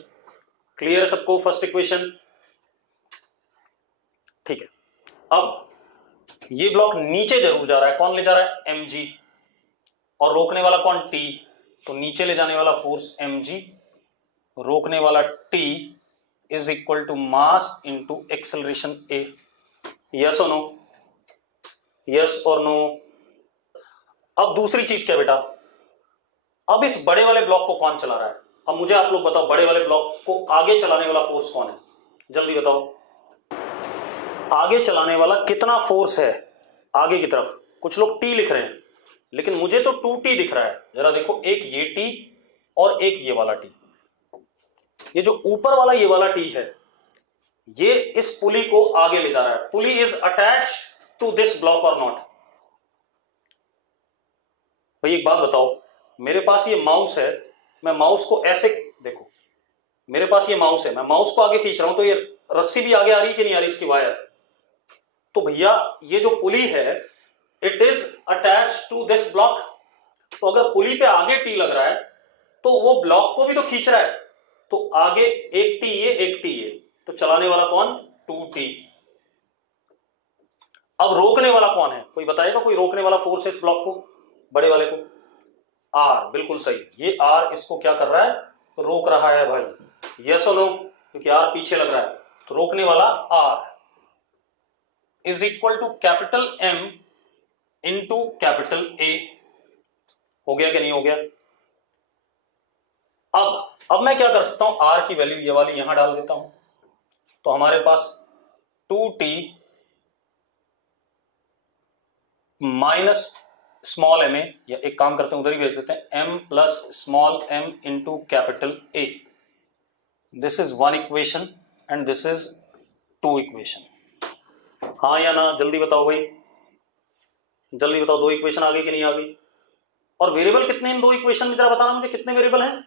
क्लियर है सबको? फर्स्ट इक्वेशन ठीक है। अब ये ब्लॉक नीचे जरूर जा रहा है, कौन ले जा रहा है? mg, और रोकने वाला कौन? T। तो नीचे ले जाने वाला फोर्स mg, रोकने वाला T is equal to mass into acceleration A। Yes और नो? यस और नो? अब दूसरी चीज क्या बेटा? अब इस बड़े वाले ब्लॉक को कौन चला रहा है? अब मुझे आप लोग बताओ, बड़े वाले ब्लॉक को आगे चलाने वाला फोर्स कौन है? जल्दी बताओ, आगे चलाने वाला कितना फोर्स है आगे की तरफ? कुछ लोग टी लिख रहे हैं, लेकिन मुझे तो 2t दिख रहा है। जरा देखो, एक ये टी और एक ये वाला टी। ये जो ऊपर वाला ये वाला टी है, ये इस पुली को आगे ले जा रहा है। Pulley is attached to this block और नॉट? भाई एक बात बताओ, मेरे पास ये माउस है, मैं माउस को ऐसे देखो, मेरे पास ये माउस है, मैं माउस को आगे खींच रहा हूं तो ये रस्सी भी आगे आ रही है कि नहीं आ रही, इसकी वायर? तो भैया ये जो पुली है, it is attached to this block. तो अगर पुली पे आगे टी लग रहा है तो वो ब्लॉक को भी तो खींच रहा है। तो आगे एक टी ये, एक टी ये, तो चलाने वाला कौन? 2t। अब रोकने वाला कौन है? कोई बताएगा, कोई रोकने वाला फोर्स है इस ब्लॉक को, बड़े वाले को? r, बिल्कुल सही। ये r इसको क्या कर रहा है? रोक रहा है भाई। यस और नो? क्योंकि r पीछे लग रहा है, तो रोकने वाला r is equal to capital M into capital A। हो गया कि नहीं हो गया? अब मैं क्या कर सकता हूं, r की वैल्यू ये वाली यहां डाल देता हूं, तो हमारे पास 2t माइनस स्मॉल m ए, या एक काम करते हैं उधर ही भेज देते हैं, m plus small m into capital A। This is one equation and this is two equation. हाँ या ना? जल्दी बताओ भाई, जल्दी बताओ, दो इक्वेशन आ गई कि नहीं आ गई? और वेरिएबल कितने इन दो इक्वेशन में, जरा बताना मुझे, कितने वेरिएबल हैं?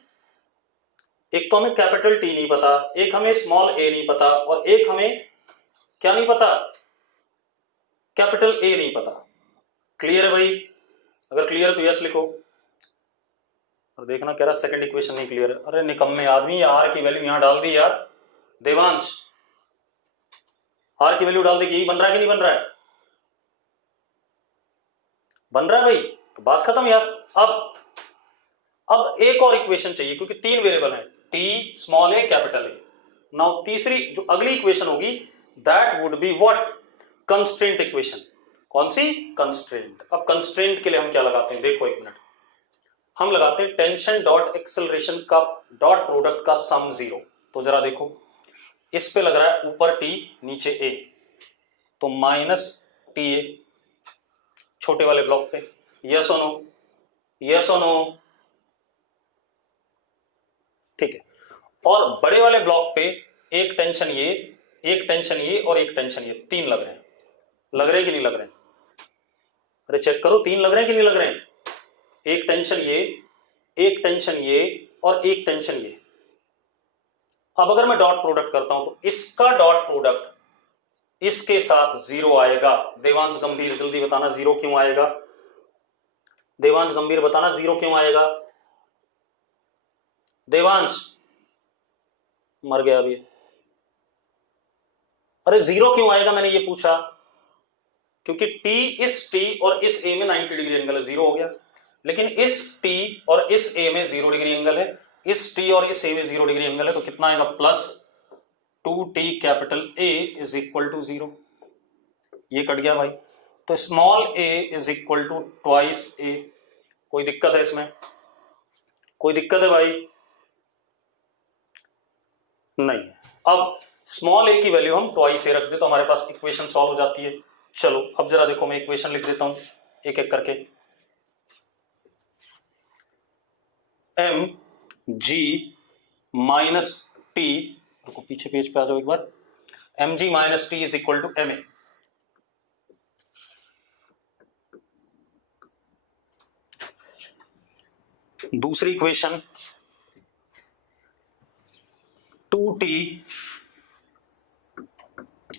एक तो हमें कैपिटल टी नहीं पता, एक हमें स्मॉल ए नहीं पता, और एक हमें क्या नहीं पता? कैपिटल ए नहीं पता। क्लियर है भाई? अगर क्लियर है तो यस लिखो। और देखना कह रहा सेकंड इक्वेशन नहीं क्लियर है। अरे निकम्मे आदमी, आर की वैल्यू यहां डाल दी यार। देवांश, आर की वैल्यू डाल दी, यही बन रहा है कि नहीं बन रहा है? बन रहा है भाई, तो बात खत्म यार। अब एक और इक्वेशन चाहिए, क्योंकि तीन वेरिएबल हैं, T, small A, capital A. Now तीसरी जो अगली इक्वेशन होगी, that would be what? Constraint equation. कौन सी? कंस्ट्रेंट। अब कंस्ट्रेंट के लिए हम क्या लगाते हैं, देखो एक मिनट, हम लगाते हैं टेंशन डॉट एक्सेलरेशन का डॉट प्रोडक्ट का सम 0। तो जरा देखो, इस पे लग रहा है ऊपर टी नीचे ए, तो माइनस टी ए छोटे वाले ब्लॉक पे। यस और नो? यस और नो? ठीक है। और बड़े वाले ब्लॉक पे एक टेंशन ये, एक टेंशन ये और एक टेंशन ये, तीन लग रहे हैं। लग रहे हैं कि नहीं लग रहे हैं? अरे चेक करो, तीन लग रहे हैं कि नहीं लग रहे हैं? एक टेंशन ये, एक टेंशन ये और एक टेंशन ये। अब अगर मैं डॉट प्रोडक्ट करता हूं तो इसका डॉट प्रोडक्ट इसके साथ 0 आएगा। देवांश गंभीर जल्दी बताना 0 क्यों आएगा? देवांश गंभीर बताना 0 क्यों आएगा? देवांश मर गया अभी। अरे 0 क्यों आएगा मैंने ये पूछा, क्योंकि T, इस T और इस A में 90 डिग्री एंगल है, 0 हो गया। लेकिन इस T और इस A में 0 डिग्री एंगल है, इस T और इस A में 0 डिग्री एंगल है, तो कितना आएगा? Plus 2t capital A is equal to 0। ये कट गया भाई, तो small a is equal to twice a। कोई दिक्कत है इसमें? कोई दिक्कत है भाई? नहीं है। अब स्मॉल a की वैल्यू हम ट्वाइस a रख दे तो हमारे पास इक्वेशन सॉल्व हो जाती है। चलो अब जरा देखो, मैं इक्वेशन लिख देता हूं एक एक करके। m g माइनस टी, रुको पीछे पेज पे आ जाओ एक बार, M G minus T is equal to M A. दूसरी equation 2t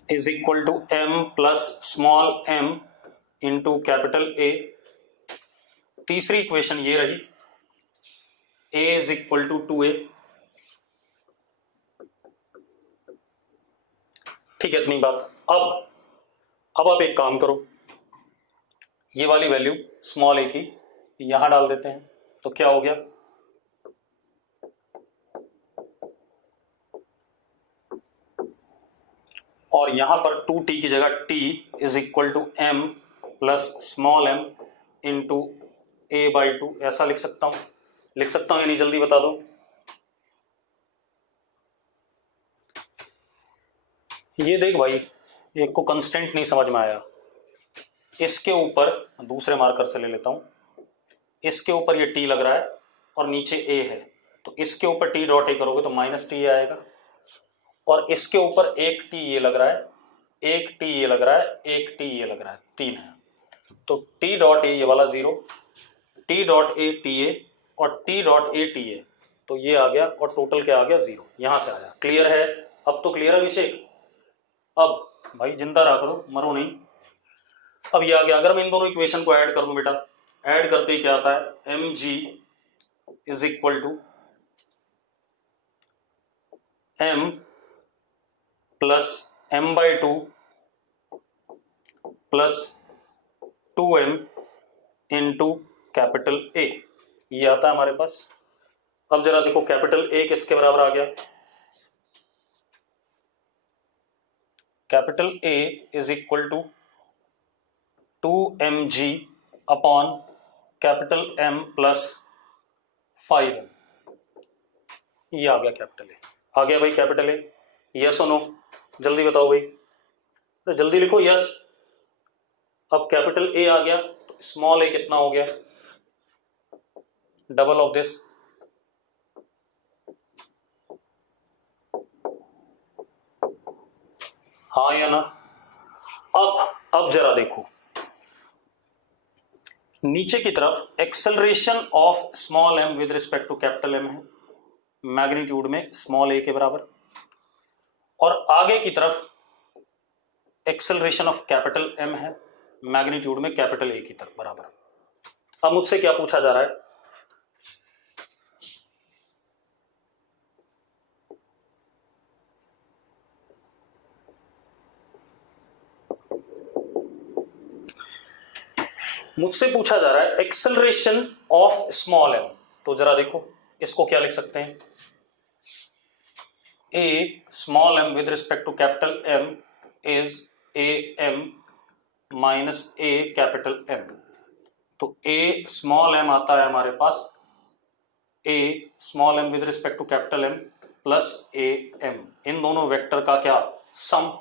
is equal to m plus small m into capital A। तीसरी इक्वेशन ये रही, a is equal to 2a। ठीक है, इतनी बात। अब आप एक काम करो, ये वाली वैल्यू स्मॉल a की यहां डाल देते हैं, तो क्या हो गया? और यहां पर 2t की जगह t is equal to m plus small m into a by 2 ऐसा लिख सकता हूं। लिख सकता हूं या नहीं, जल्दी बता दो। ये देख भाई, एक को कंस्टेंट नहीं समझ में आया, इसके ऊपर दूसरे मार्कर से ले लेता हूं, इसके ऊपर ये टी लग रहा है और नीचे ए है, तो इसके ऊपर टी डॉट ए करोगे तो माइनस टी आएगा, और इसके ऊपर एक टी ये लग रहा है, एक टी ये लग रहा है, एक टी ये लग रहा है, 3 है, तो टी डॉट ए ये वाला 0, T dot A T A और T dot A T A, तो ये आ गया और टोटल क्या आ गया 0, यहां से आया। क्लियर है? अब तो क्लियर है अभिषेक? अब भाई जिंदा रहा करो, मरो नहीं। अब ये आ गया, अगर मैं इन दोनों इक्वेशन को ऐड कर दूं बेटा, ऐड करते ही क्या आता है, M G is equal to M plus M by 2 plus 2m into capital A, ये आता है हमारे पास। अब जरा देखो कैपिटल ए किसके बराबर आ गया, capital A is equal to 2mg upon capital M plus 5m, ये आ गया कैपिटल ए। आ गया भाई कैपिटल ए, यस और नो? जल्दी बताओ भाई, तो जल्दी लिखो यस। अब कैपिटल ए आ गया तो स्मॉल ए कितना हो गया, डबल ऑफ दिस, हाँ या ना? अब जरा देखो नीचे की तरफ acceleration of small M with respect to capital M है, मैग्नीट्यूड में स्मॉल ए के बराबर, और आगे की तरफ एक्सेलरेशन ऑफ कैपिटल एम है, मैग्नीट्यूड में कैपिटल ए की तरफ बराबर। अब मुझसे क्या पूछा जा रहा है, मुझसे पूछा जा रहा है एक्सेलरेशन ऑफ स्मॉल एम, तो जरा देखो इसको क्या लिख सकते हैं, A small M with respect to capital M is A M minus A capital M, तो ए स्मॉल एम आता है हमारे पास A small M with respect to capital M plus A M, इन दोनों वेक्टर का क्या सम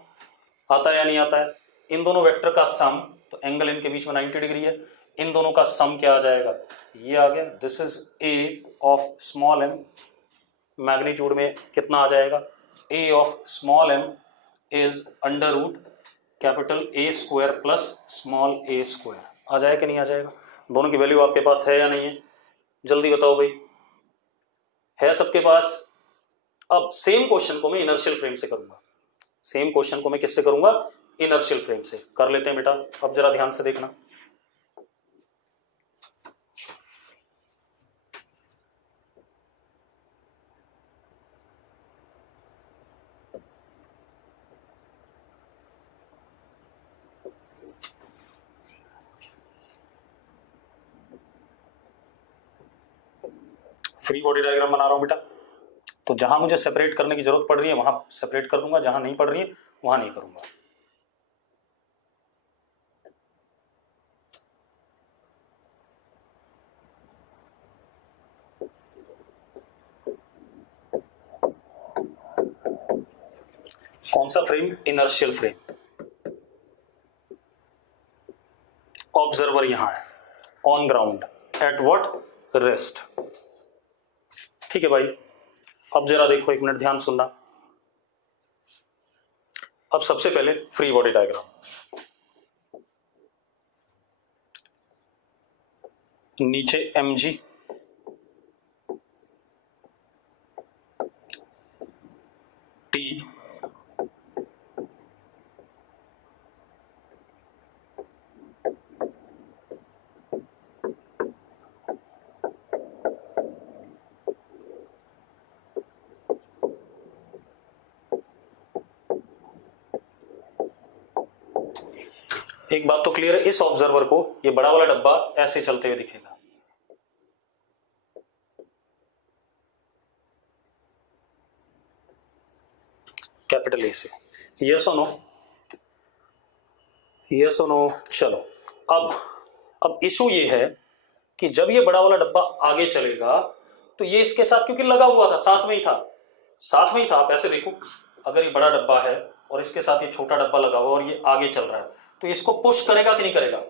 आता है या नहीं आता है, इन दोनों वेक्टर का सम, तो एंगल इनके बीच में 90 डिग्री है, इन दोनों का सम क्या आ जाएगा, ये आ गया, this is A of small M, magnitude में कितना आ जाएगा, A of small M is under root capital A square plus small A square, आ जाएगा कि नहीं आ जाएगा? दोनों की वैल्यू आपके पास है या नहीं है, जल्दी बताओ भाई, है सबके पास? अब सेम क्वेश्चन को मैं इनर्शियल फ्रेम से करूंगा, सेम क्वेश्चन को मैं किससे करूंगा, इनर्शियल फ्रेम से कर लेते हैं बेटा। अब जरा ध्यान से देखना, फ्री बॉडी डायग्राम बना रहा हूं बेटा, तो जहां मुझे सेपरेट करने की जरूरत पड़ रही है वहां सेपरेट कर दूंगा, जहां नहीं पड़ रही है वहां नहीं करूंगा। कौन सा फ्रेम, इनर्शियल फ्रेम, ऑब्जर्वर यहां है on ground at what rest, ठीक है भाई। अब जरा देखो, एक मिनट ध्यान सुनना, अब सबसे पहले फ्री बॉडी डायग्राम, नीचे mg t एक बात तो क्लियर है, इस ऑब्जर्वर को ये बड़ा वाला डब्बा ऐसे चलते हुए दिखेगा, कैपिटल ए से, यस और नो, यस और नो। चलो अब इशू ये है कि जब ये बड़ा वाला डब्बा आगे चलेगा तो ये इसके साथ क्योंकि लगा हुआ था, साथ में ही था, साथ में ही था। आप ऐसे देखो, अगर ये बड़ा डब्बा है और इसके साथ ये छोटा डब्बा लगा हुआ और ये आगे चल रहा है, तो इसको पुश करेगा कि नहीं करेगा?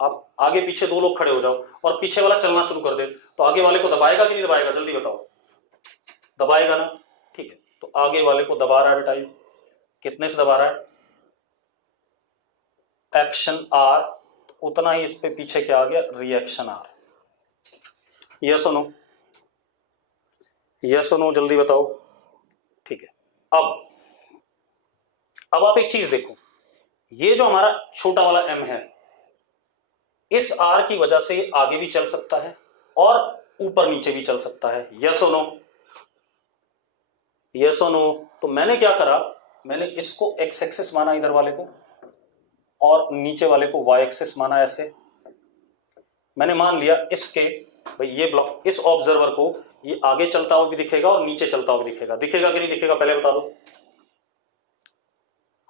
आप आगे पीछे दो लोग खड़े हो जाओ और पीछे वाला चलना शुरू कर दे, तो आगे वाले को दबाएगा कि नहीं दबाएगा? जल्दी बताओ। दबाएगा ना, ठीक है। तो आगे वाले को दबा रहा है बेटा, ये कितने से दबा रहा है? एक्शन आर, उतना ही इस पे पीछे क्या आ गया? Reaction R. यस और नो? यस और नो, जल्दी बताओ। ठीक है। अब आप एक चीज देखो, ये जो हमारा छोटा वाला एम है, इस आर की वजह से आगे भी चल सकता है और ऊपर नीचे भी चल सकता है। यस और नो? यस और नो? तो मैंने क्या करा, मैंने इसको एक्स एक्सिस माना इधर वाले को, और नीचे वाले को वाई एक्सिस माना। ऐसे मैंने मान लिया इसके, भाई ये ब्लॉक, इस ऑब्जर्वर को ये आगे चलता हुआ भी दिखेगा और नीचे चलता हुआ भी दिखेगा। दिखेगा कि नहीं दिखेगा पहले बता दो,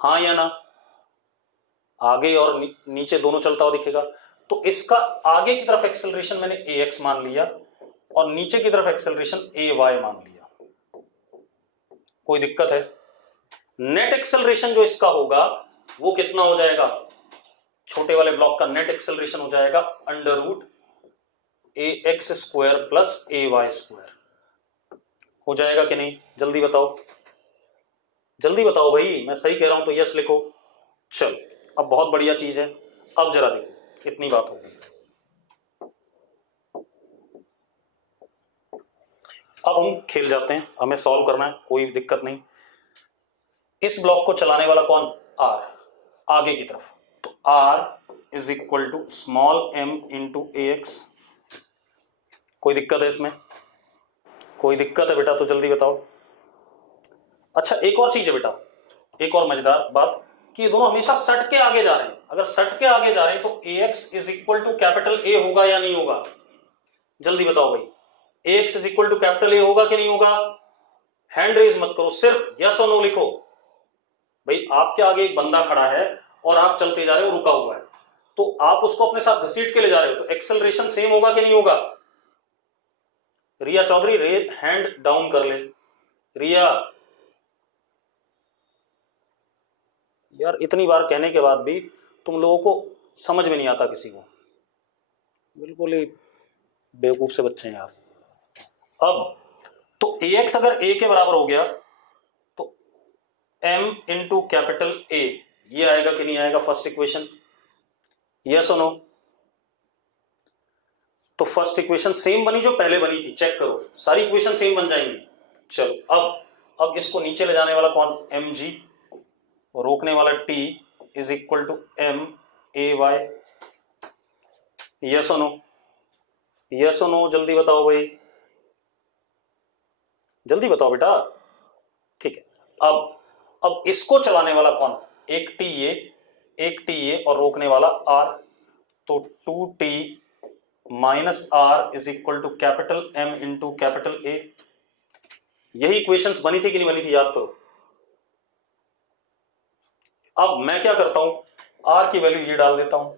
हाँ या ना? आगे और नीचे दोनों चलता हुआ दिखेगा। तो इसका आगे की तरफ एक्सेलरेशन मैंने ए एक्स मान लिया और नीचे की तरफ एक्सेलरेशन ए वाई मान लिया। कोई दिक्कत है? नेट एक्सेलरेशन जो इसका होगा वो कितना हो जाएगा? छोटे वाले ब्लॉक का नेट एक्सेलरेशन हो जाएगा अंडर रूट ए एक्स स्क्वायर प्लस ए वाई स्क्वायर। हो जाएगा कि नहीं? जल्दी बताओ, जल्दी बताओ भाई, मैं सही कह रहा हूं तो यस लिखो। चलो, अब बहुत बढ़िया चीज है। अब जरा देखो, इतनी बात होगी। अब हम खेल जाते हैं, हमें सॉल्व करना है, कोई दिक्कत नहीं। इस ब्लॉक को चलाने वाला कौन? आर, आगे की तरफ। तो R is equal to small M into A X. कोई दिक्कत है इसमें? कोई दिक्कत है बेटा तो जल्दी बताओ। अच्छा, एक और चीज है बेटा, एक और मजेदार बात, कि ये दोनों हमेशा सट के आगे जा रहे हैं। अगर सट के आगे जा रहे हैं तो A x is equal to capital A होगा या नहीं होगा? जल्दी बताओ भाई, A x is equal to capital A होगा कि नहीं होगा? हैंड रेज मत करो, सिर्फ यस और नो लिखो। भाई आपके आगे एक बंदा खड़ा है और आप चलते जा रहे हो, रुका हुआ है, तो आप उसको अपने साथ घसीट के ले जा रहे हो, तो एक्सेलरेशन सेम होगा कि नहीं होगा? रिया चौधरी हैंड डाउन कर ले। रिया, यार इतनी बार कहने के बाद भी तुम लोगों को समझ में नहीं आता किसी को, बिल्कुल ही बेवकूफ से बच्चे हैं यार। अब तो ए एक्स अगर ए के बराबर हो गया तो एम इंटू कैपिटल ए, ये आएगा कि नहीं आएगा फर्स्ट इक्वेशन? यस और नो? तो फर्स्ट इक्वेशन सेम बनी जो पहले बनी थी, चेक करो, सारी इक्वेशन सेम बन जाएंगी। चलो, अब इसको नीचे ले जाने वाला कौन? एम जी, रोकने वाला T is equal to M A Y. Yes और नो? यस और नो? जल्दी बताओ भाई, जल्दी बताओ बेटा। ठीक है। अब इसको चलाने वाला कौन? एक टी ए और रोकने वाला आर, तो 2t minus R is equal to capital M into capital A. यही इक्वेशंस बनी थी कि नहीं बनी थी? याद करो। अब मैं क्या करता हूं, आर की वैल्यू ये डाल देता हूं,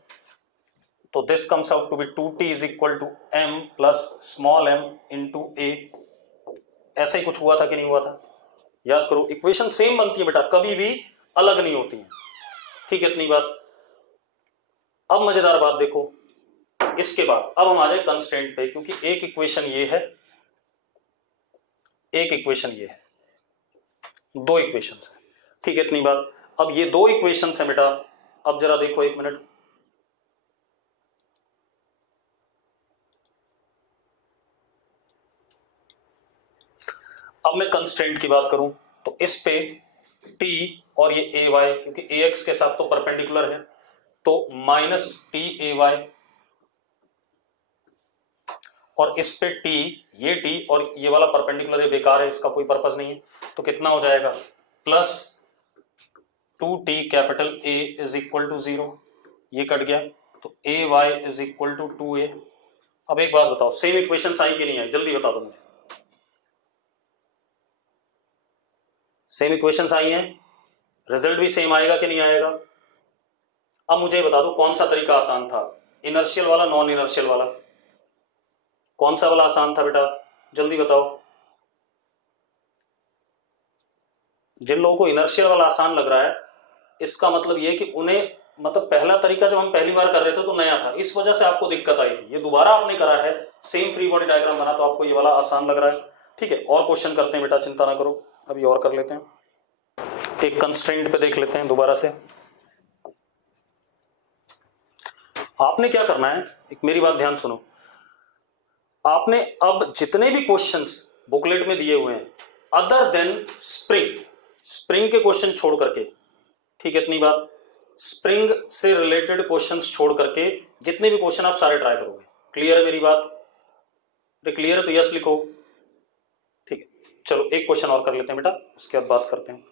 तो this comes out to be 2t is equal to M plus small M into A. ऐसा ही कुछ हुआ था कि नहीं हुआ था? याद करो, इक्वेशन सेम बनती है बेटा, कभी भी अलग नहीं होती है। ठीक है, इतनी बात। अब मजेदार बात देखो, इसके बाद अब हम आ जाए कंस्ट्रेंट पे, क्योंकि एक इक्वेशन ये है, एक इक्वेशन ये है, दो इक्वेशंस है। ठीक है, इतनी बात। अब ये दो इक्वेशंस है बेटा, अब जरा देखो एक मिनट। अब मैं कंस्ट्रेंट की बात करूं तो इस पे t और ये ए वाई, क्योंकि ए एक्स के साथ तो परपेंडिकुलर है, तो माइनस टी ए वाई, और इस पे t, ये t और ये वाला परपेंडिकुलर है, बेकार है, इसका कोई पर्पस नहीं है, तो कितना हो जाएगा? Plus 2t capital A is equal to 0, ये कट गया, तो A Y is equal to 2a। अब एक बात बताओ, सेम इक्वेशन आई कि नहीं आई? जल्दी बता दो मुझे। सेम इक्वेशंस आई हैं, रिजल्ट भी सेम आएगा कि नहीं आएगा? अब मुझे बता दो कौन सा तरीका आसान था, इनर्शियल वाला, नॉन इनर्शियल वाला? कौन सा वाला आसान था बेटा? जल्दी बताओ। जिन लोगों को इनर्शियल वाला आसान लग रहा है, इसका मतलब ये कि उन्हें, मतलब पहला तरीका जब हम पहली बार कर रहे थे तो नया था, इस वजह से आपको दिक्कत आई थी। ये दोबारा आपने करा है, सेम फ्री बॉडी डायग्राम बना, तो आपको ये वाला आसान लग रहा है। ठीक है, और क्वेश्चन करते हैं बेटा, चिंता ना करो, अभी और कर लेते हैं। एक कंस्ट्रेंट पे देख लेते हैं दोबारा से। आपने क्या करना है, एक मेरी बात ध्यान सुनो। आपने अब जितने भी क्वेश्चंस बुकलेट में दिए हुए हैं, अदर देन स्प्रिंग, स्प्रिंग के क्वेश्चन छोड़ करके, ठीक है, इतनी बात, स्प्रिंग से रिलेटेड क्वेश्चंस छोड़ करके जितने भी क्वेश्चन आप सारे ट्राई करोगे। क्लियर है मेरी बात? अरे क्लियर है तो यस लिखो। ठीक है, चलो एक क्वेश्चन और कर लेते हैं बेटा, उसके बाद बात करते हैं।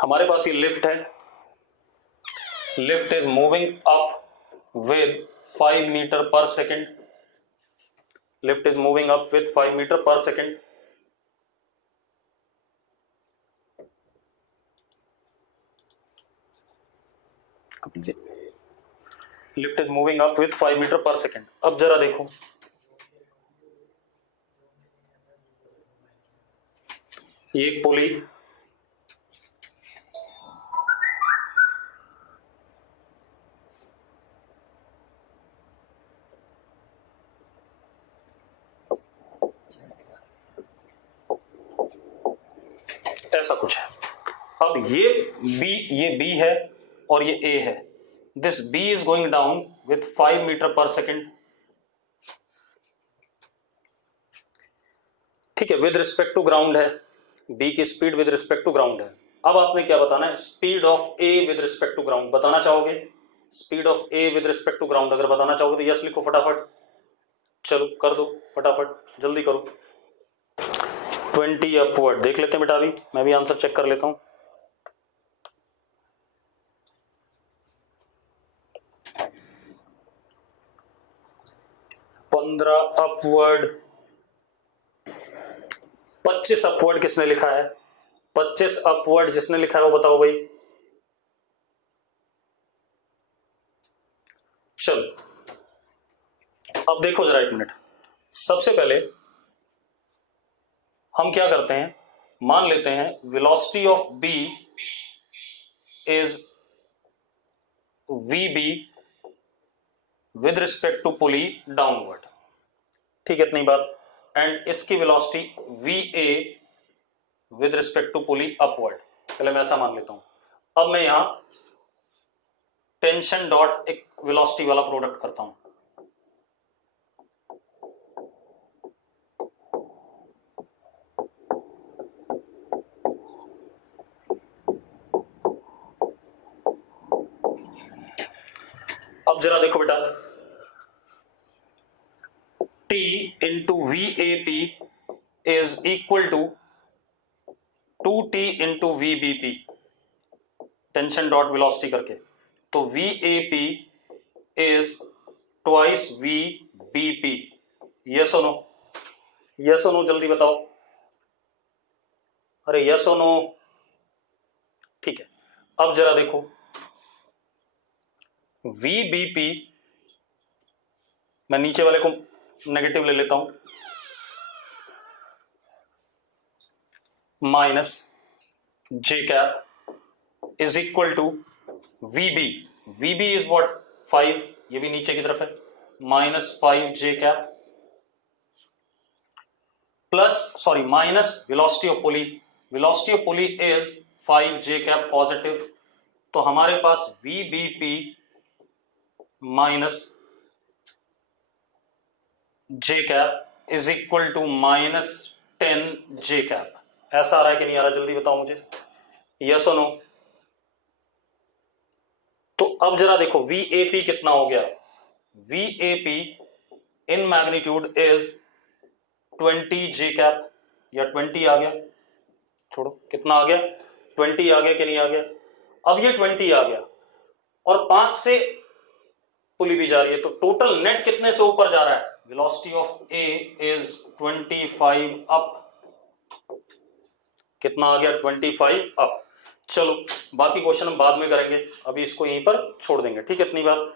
हमारे पास ये लिफ्ट है, lift is moving up with 5 metre पर second, lift is moving up with 5 metre पर second. Lift is moving up with 5 metre पर सेकेंड। अब जरा देखो, ये एक पुली, ऐसा कुछ है। अब ये बी है और ये ए है। This B is going down with 5 metre पर सेकेंड। ठीक है, विद रिस्पेक्ट टू ग्राउंड है, बी की speed with respect to ground है। अब आपने क्या बताना है, speed of A with respect to ground बताना चाहोगे? Speed of A with respect to ground अगर बताना चाहोगे तो यस लिखो फटाफट। चलो कर दो फटाफट, जल्दी करो। 20 अपवर्ड देख लेते हैं बेटा, अभी मैं भी आंसर चेक कर लेता हूं। 15 अपवर्ड, 25 अपवर्ड किसने लिखा है? 25 अपवर्ड जिसने लिखा है वो बताओ भाई। चलो अब देखो जरा एक मिनट, सबसे पहले हम क्या करते हैं, मान लेते हैं velocity of B is V B with respect to pulley downward. ठीक है, इतनी बात। एंड इसकी velocity V A with respect to pulley upward. पहले मैं ऐसा मान लेता हूं। अब मैं यहां टेंशन डॉट एक वेलोसिटी वाला प्रोडक्ट करता हूं। अब जरा देखो बेटा, T into V A P is equal to 2T into V B P, tension dot velocity करके। तो V A P is twice V B P. Yes और नो? यस और नो जल्दी बताओ। अरे यस और नो? ठीक है, अब जरा देखो, वी बी पी, मैं नीचे वाले को नेगेटिव ले लेता हूं, minus J cap is equal to V B. V B is what? 5, ये भी नीचे की तरफ है, minus 5 J cap plus, sorry, minus velocity of pulley. Velocity of pulley is 5 J cap positive. तो हमारे पास V B P minus J cap is equal to minus 10 J cap. ऐसा आ रहा है कि नहीं आ रहा, जल्दी बताओ मुझे, यस और नो? तो अब जरा देखो वी ए पी कितना हो गया। We A P in magnitude is 20 J cap, या 20 आ गया, छोड़ो कितना आ गया, 20 आ गया कि नहीं आ गया? अब ये 20 आ गया और 5 से पुली भी जा रही है, तो टोटल नेट कितने से ऊपर जा रहा है? Velocity of A is 25 up. कितना आ गया? 25 अप। चलो बाकी क्वेश्चन हम बाद में करेंगे, अभी इसको यहीं पर छोड़ देंगे, ठीक है, इतनी बात।